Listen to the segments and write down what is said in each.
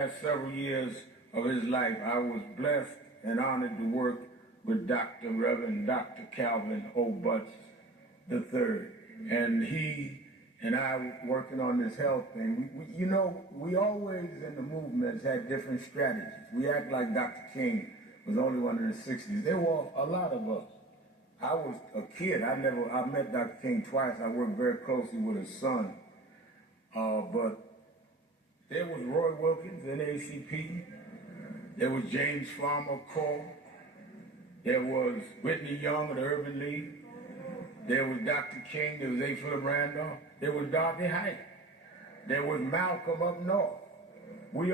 Last several years of his life, I was blessed and honored to work with Reverend Dr. Calvin O. Butts III. And he and I working on this health thing. We always in the movements had different strategies. We act like Dr. King was the only one in the 60s. There were a lot of us. I was a kid. I met Dr. King twice. I worked very closely with his son. But there was Roy Wilkins, NAACP. There was James Farmer, Core. There was Whitney Young of the Urban League. There was Dr. King. There was A. Philip Randolph. There was Darby Height. There was Malcolm up north. They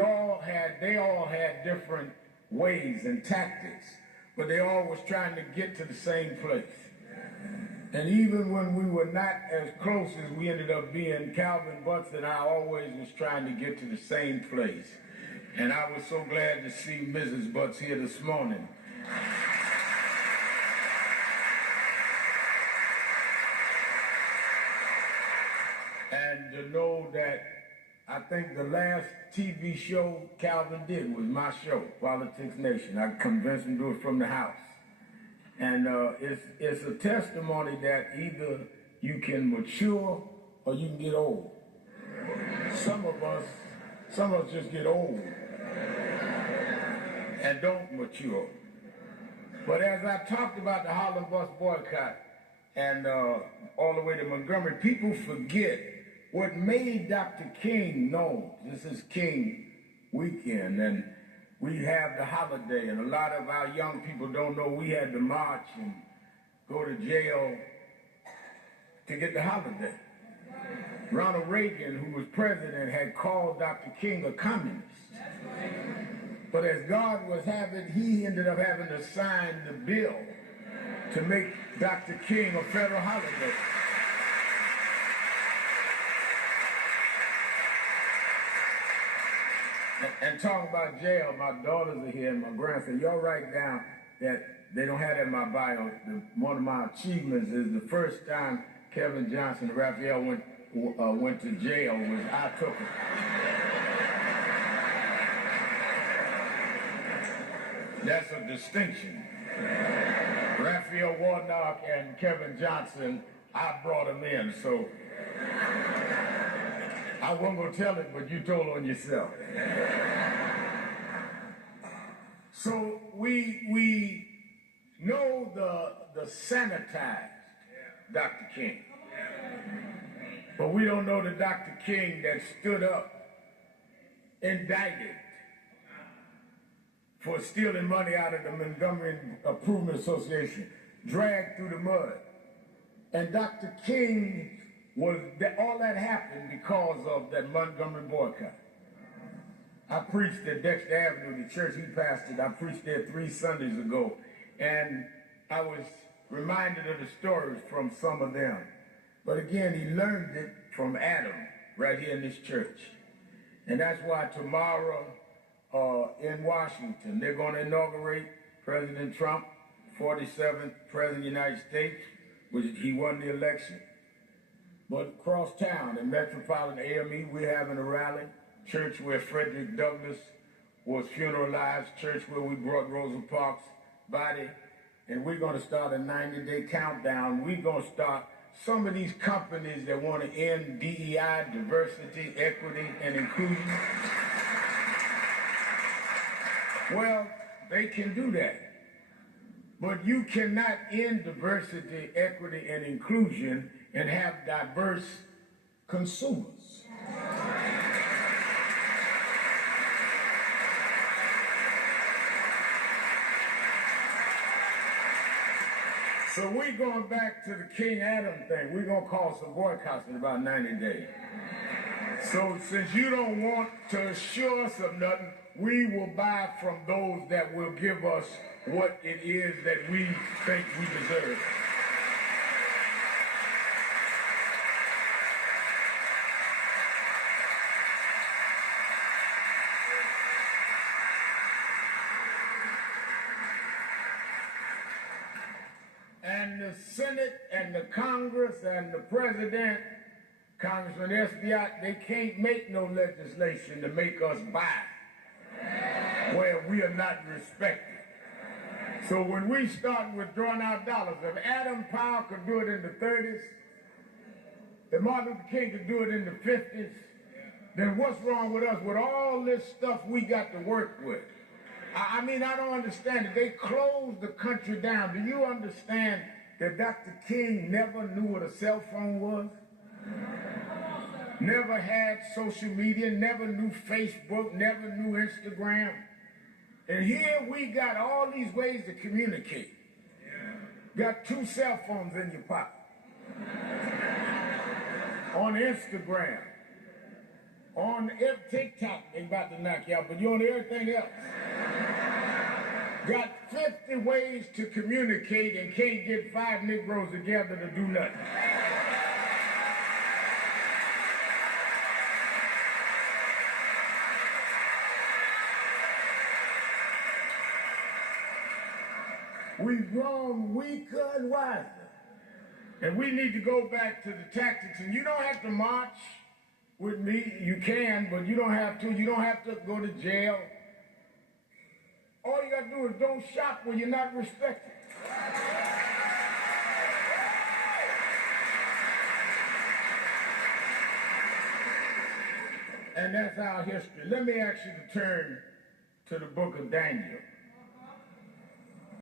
all had different ways and tactics, but they all was trying to get to the same place. And even when we were not as close as we ended up being, Calvin Butts and I always was trying to get to the same place. And I was so glad to see Mrs. Butts here this morning. And to know that I think the last TV show Calvin did was my show, Politics Nation. I convinced him to do it from the house. And it's a testimony that either you can mature or you can get old. Some of us just get old and don't mature. But as I talked about the Harlem bus boycott and all the way to Montgomery, people forget what made Dr. King known. This is King weekend, and we have the holiday, and a lot of our young people don't know we had to march and go to jail to get the holiday. Ronald Reagan, who was president, had called Dr. King a communist. But as God was having, he ended up having to sign the bill to make Dr. King a federal holiday. And talking about jail, my daughters are here and my grandson. Y'all write down that they don't have that in my bio. One of my achievements is the first time Kevin Johnson and Raphael went to jail was I took them. That's a distinction. Raphael Warnock and Kevin Johnson, I brought them in, so I wasn't going to tell it, but you told on yourself. So we know the sanitized Dr. King, but we don't know the Dr. King that stood up, indicted for stealing money out of the Montgomery Improvement Association, dragged through the mud. And Dr. King all that happened because of that Montgomery boycott. I preached at Dexter Avenue, the church he pastored. I preached there 3 Sundays ago, and I was reminded of the stories from some of them. But again, he learned it from Adam right here in this church. And that's why tomorrow in Washington, they're going to inaugurate President Trump, 47th President of the United States, which he won the election. But across town in Metropolitan AME, we're having a rally, church where Frederick Douglass was funeralized, church where we brought Rosa Parks' body, and we're going to start a 90-day countdown. We're going to start some of these companies that want to end DEI, diversity, equity, and inclusion. Well, they can do that. But you cannot end diversity, equity, and inclusion and have diverse consumers. So we're going back to the King Adam thing. We're going to call some boycotts in about 90 days. So since you don't want to assure us of nothing, we will buy from those that will give us what it is that we think we deserve. And the Senate and the Congress and the President, Congressman SBI, they can't make no legislation to make us buy we are not respected. So when we start withdrawing our dollars, if Adam Powell could do it in the 30s, if Martin Luther King could do it in the 50s, then what's wrong with us with all this stuff we got to work with? I mean, I don't understand it. They closed the country down. Do you understand that Dr. King never knew what a cell phone was? Never had social media, never knew Facebook, never knew Instagram. And here we got all these ways to communicate. Got 2 cell phones in your pocket. On Instagram. On TikTok, they about to knock you out, but you're on everything else. Got 50 ways to communicate and can't get 5 Negroes together to do nothing. We've grown weaker and wiser. And we need to go back to the tactics. And you don't have to march with me. You can, but you don't have to. You don't have to go to jail. All you got to do is don't shop where you're not respected. And that's our history. Let me ask you to turn to the book of Daniel.